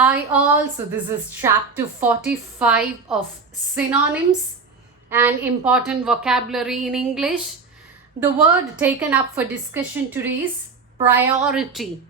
Hi all, so this is chapter 45 of synonyms and important vocabulary in English. The word taken up for discussion today is priority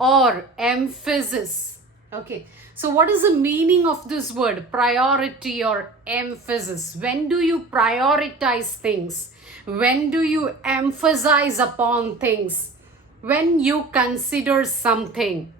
or emphasis. Okay, so what is the meaning of this word priority or emphasis? When do you prioritize things? When do you emphasize upon things? When you consider something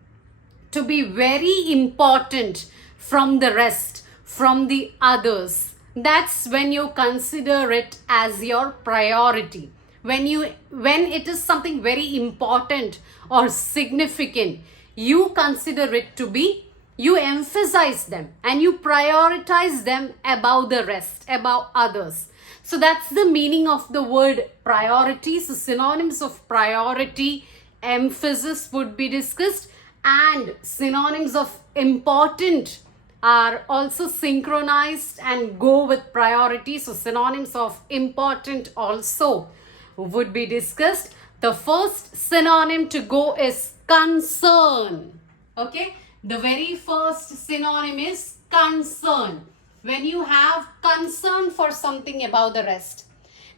to be very important from the rest, from the others, that's when you consider it as your priority. When it is something very important or significant, you consider it to be, you emphasize them and you prioritize them above the rest, above others. So that's the meaning of the word priority. So synonyms of priority, emphasis would be discussed, and synonyms of important are also synchronized and go with priority. So synonyms of important also would be discussed. The first synonym to go is concern. Okay, the very first synonym is concern. When you have concern for something above the rest.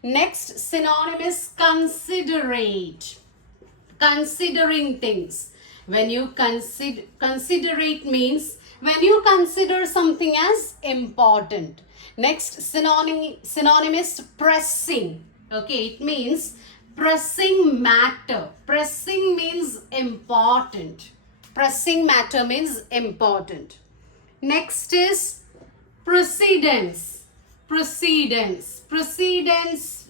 Next synonym is considerate. Considering things. When you considerate means when you consider something as important. Next synonym is pressing. Okay, it means pressing matter. Pressing means important. Pressing matter means important. Next is precedence. Precedence. Precedence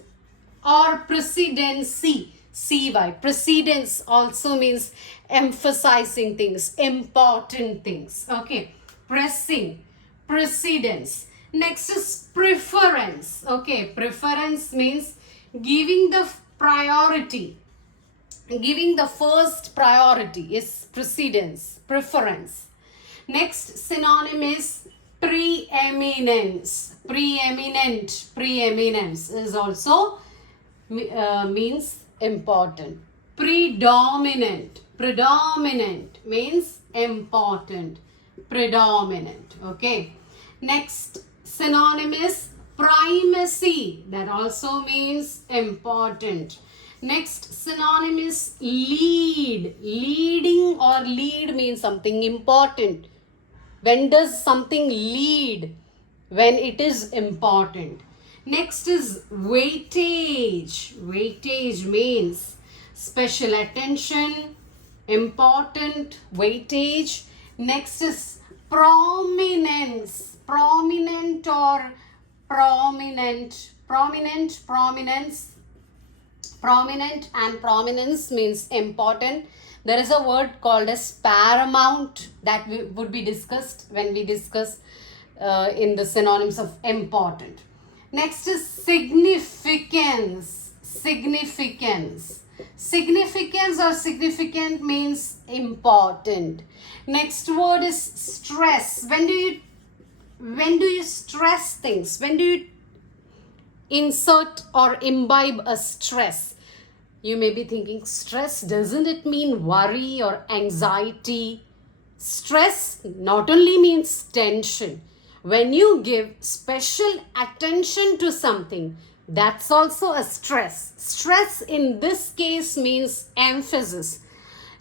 or precedency. CY. Precedence also means emphasizing things, important things. Okay. Pressing. Precedence. Next is preference. Okay. Preference means giving the priority. Giving the first priority is precedence. Preference. Next synonym is preeminence. Preeminent. Preeminence is also means important. Predominant. Predominant means important. Predominant. Okay. Next synonym is primacy. That also means important. Next synonym is lead. Leading or lead means something important. When does something lead? When it is important. Next is weightage. Weightage means special attention, important, weightage. Next is prominence. Prominent or prominent. Prominent, prominence. Prominent and prominence means important. There is a word called as paramount that would be discussed when we discuss in the synonyms of important. Next is significance. Significance. Significance or significant means important. Next word is stress. When do you stress things? When do you insert or imbibe a stress? You may be thinking, stress, doesn't it mean worry or anxiety? Stress not only means tension. When you give special attention to something, that's also a stress. Stress in this case means emphasis.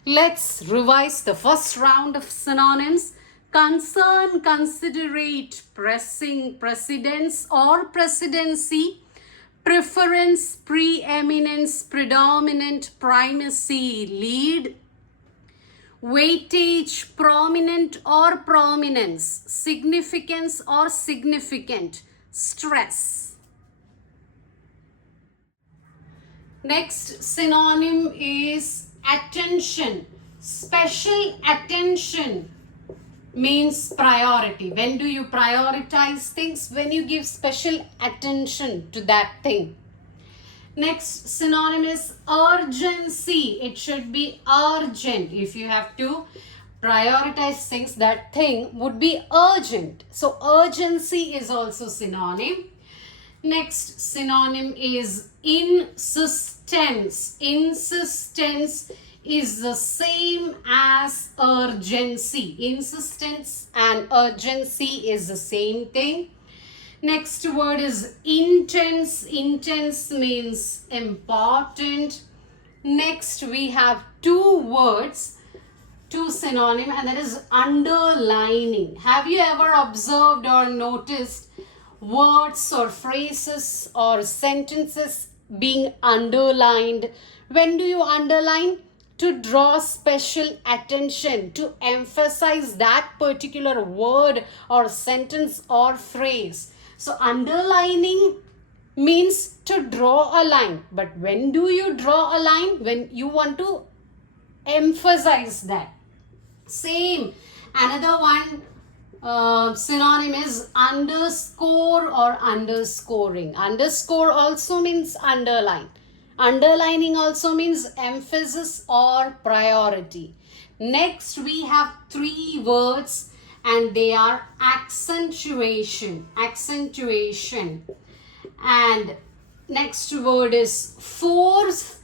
Let's revise the first round of synonyms. Concern, considerate, pressing, precedence or precedency, preference, preeminence, predominant, primacy, lead, weightage, prominent or prominence, significance or significant, stress. Next synonym is attention. Special attention means priority. When do you prioritize things? When you give special attention to that thing. Next synonym is urgency. It should be urgent. If you have to prioritize things, that thing would be urgent. So urgency is also synonym. Next synonym is insistence. Insistence is the same as urgency. Insistence and urgency is the same thing. Next word is intense. Intense means important. Next we have two words, two synonym, and that is underlining. Have you ever observed or noticed words or phrases or sentences being underlined? When do you underline? To draw special attention, to emphasize that particular word or sentence or phrase. So underlining means to draw a line. But when do you draw a line? When you want to emphasize that. Same. Another one synonym is underscore or underscoring. Underscore also means underline. Underlining also means emphasis or priority. Next we have three words and they are accentuation. Accentuation. And next word is force.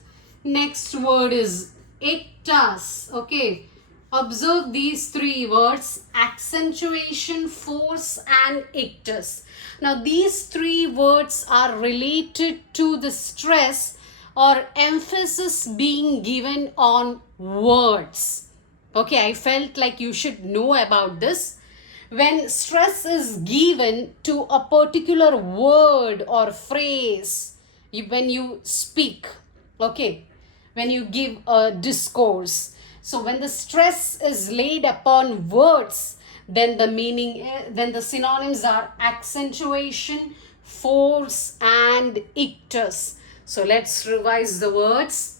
Next word is ictus. Okay. Observe these three words: accentuation, force, and ictus. Now, these three words are related to the stress or emphasis being given on words. Okay, I felt like you should know about this. When stress is given to a particular word or phrase, when you speak, okay, when you give a discourse, so when the stress is laid upon words, then the synonyms are accentuation, force, and ictus. So let's revise the words: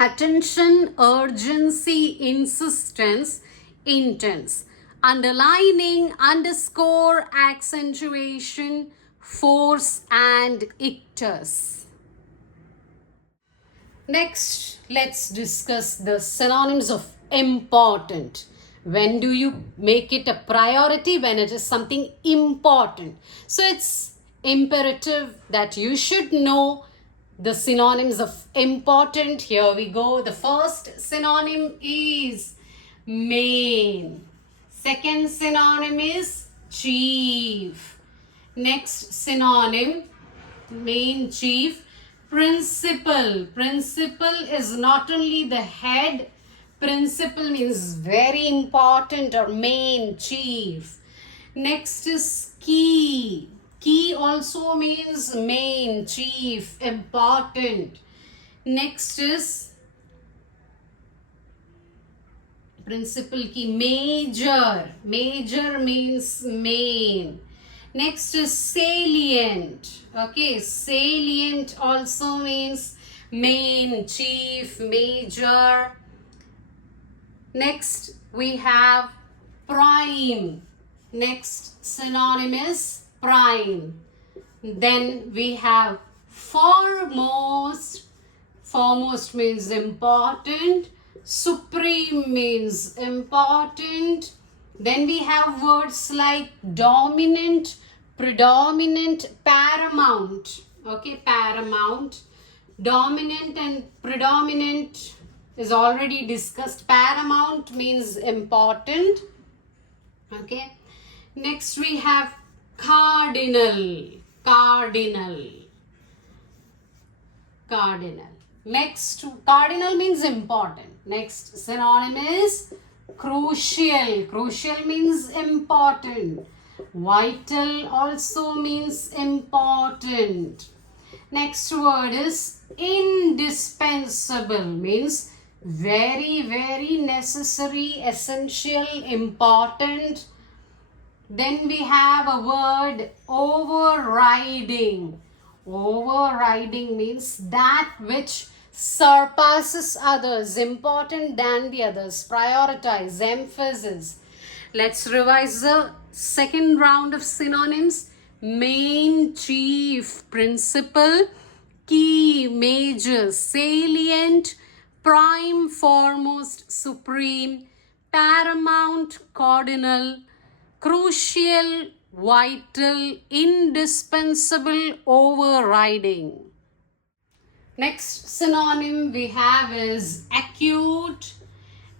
attention, urgency, insistence, intense. Underlining, underscore, accentuation, force, and ictus. Next, let's discuss the synonyms of important. When do you make it a priority? When it is something important. So it's imperative that you should know the synonyms of important. Here we go. The first synonym is main. Second synonym is chief. Next synonym, main, chief. Principal. Principal is not only the head. Principal means very important or main, chief. Next is key. Key also means main, chief, important. Next is principal, key. Major. Major means main. Next is salient. Okay, salient also means main, chief, major. Next we have prime. Next synonym is prime. Then we have foremost. Foremost means important. Supreme means important. Then we have words like dominant, predominant, paramount. Okay, paramount. Dominant and predominant is already discussed. Paramount means important. Okay. Next we have cardinal. Cardinal. Cardinal. Next, cardinal means important. Next synonym is crucial. Crucial means important. Vital also means important. Next word is indispensable, means very, very necessary, essential, important. Then we have a word overriding. Overriding means that which surpasses others, important than the others, prioritize, emphasis. Let's revise the second round of synonyms: main, chief, principal, key, major, salient, prime, foremost, supreme, paramount, cardinal, crucial, vital, indispensable, overriding. Next synonym we have is acute.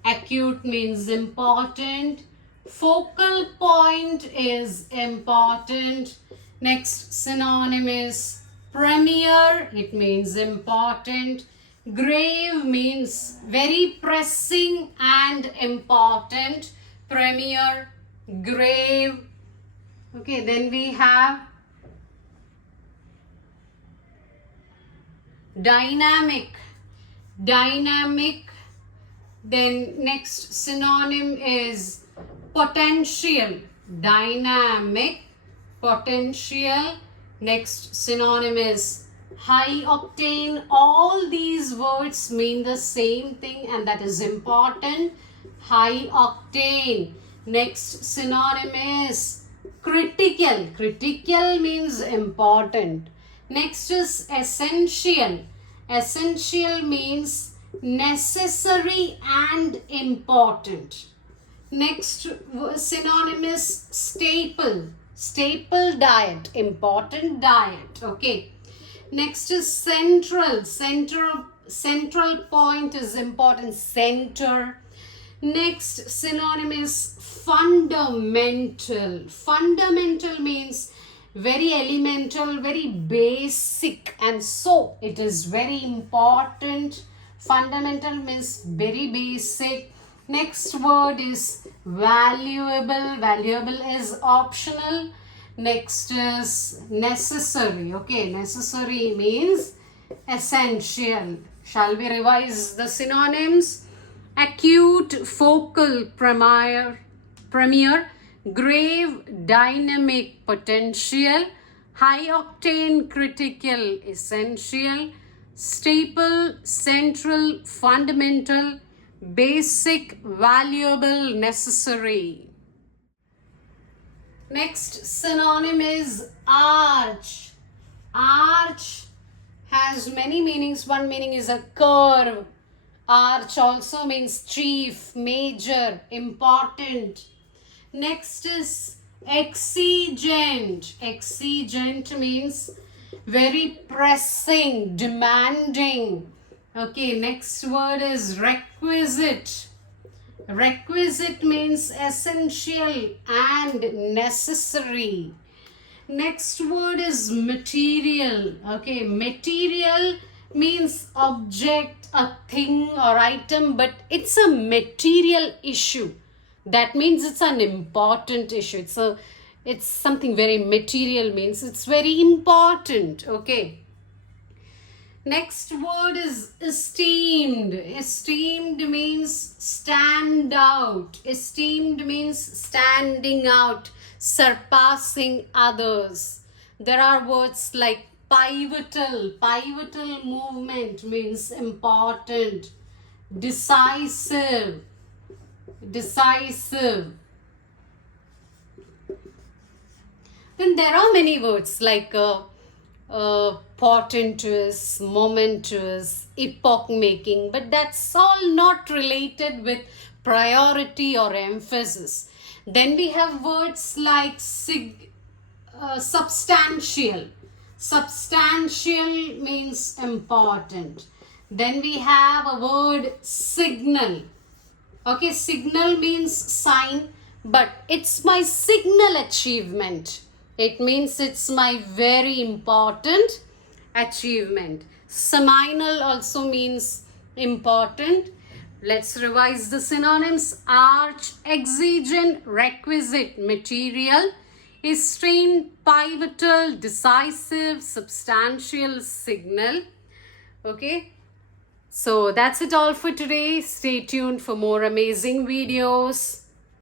Acute means important. Focal point is important. Next synonym is premier. It means important. Grave means very pressing and important. Premier, grave. Okay, then we have dynamic. Dynamic. Then next synonym is potential. Dynamic, potential. Next synonym is high octane. All these words mean the same thing, and that is important. High octane. Next synonym is critical. Critical means important. Next is essential. Essential means necessary and important. Next synonym is staple. Staple diet, important diet. Okay. Next is central. Central point is important. Center. Next synonym is fundamental. Fundamental means very elemental, very basic, and so it is very important. Fundamental means very basic. Next word is valuable. Valuable is optional. Next is necessary. Okay, necessary means essential. Shall we revise the synonyms? Acute, focal, premier, grave, dynamic, potential, high octane, critical, essential, staple, central, fundamental, basic, valuable, necessary. Next synonym is arch. Arch has many meanings. One meaning is a curve. Arch also means chief, major, important. Next is exigent. Exigent means very pressing, demanding. Okay, next word is requisite. Requisite means essential and necessary. Next word is material. Okay, material means object, a thing or item, but it's a material issue. That means it's an important issue. It's something very material, means it's very important. Okay. Next word is esteemed. Esteemed means stand out. Esteemed means standing out, surpassing others. There are words like pivotal. Pivotal movement means important. Decisive. Decisive. Then there are many words like portentous, momentous, epoch-making, but that's all not related with priority or emphasis. Then we have words like substantial. Substantial means important. Then we have a word signal. Okay, signal means sign, but it's my signal achievement. It means it's my very important achievement. Seminal also means important. Let's revise the synonyms. Arch, exigent, requisite, material, esteemed, pivotal, decisive, substantial, signal. Okay. So that's it all for today. Stay tuned for more amazing videos.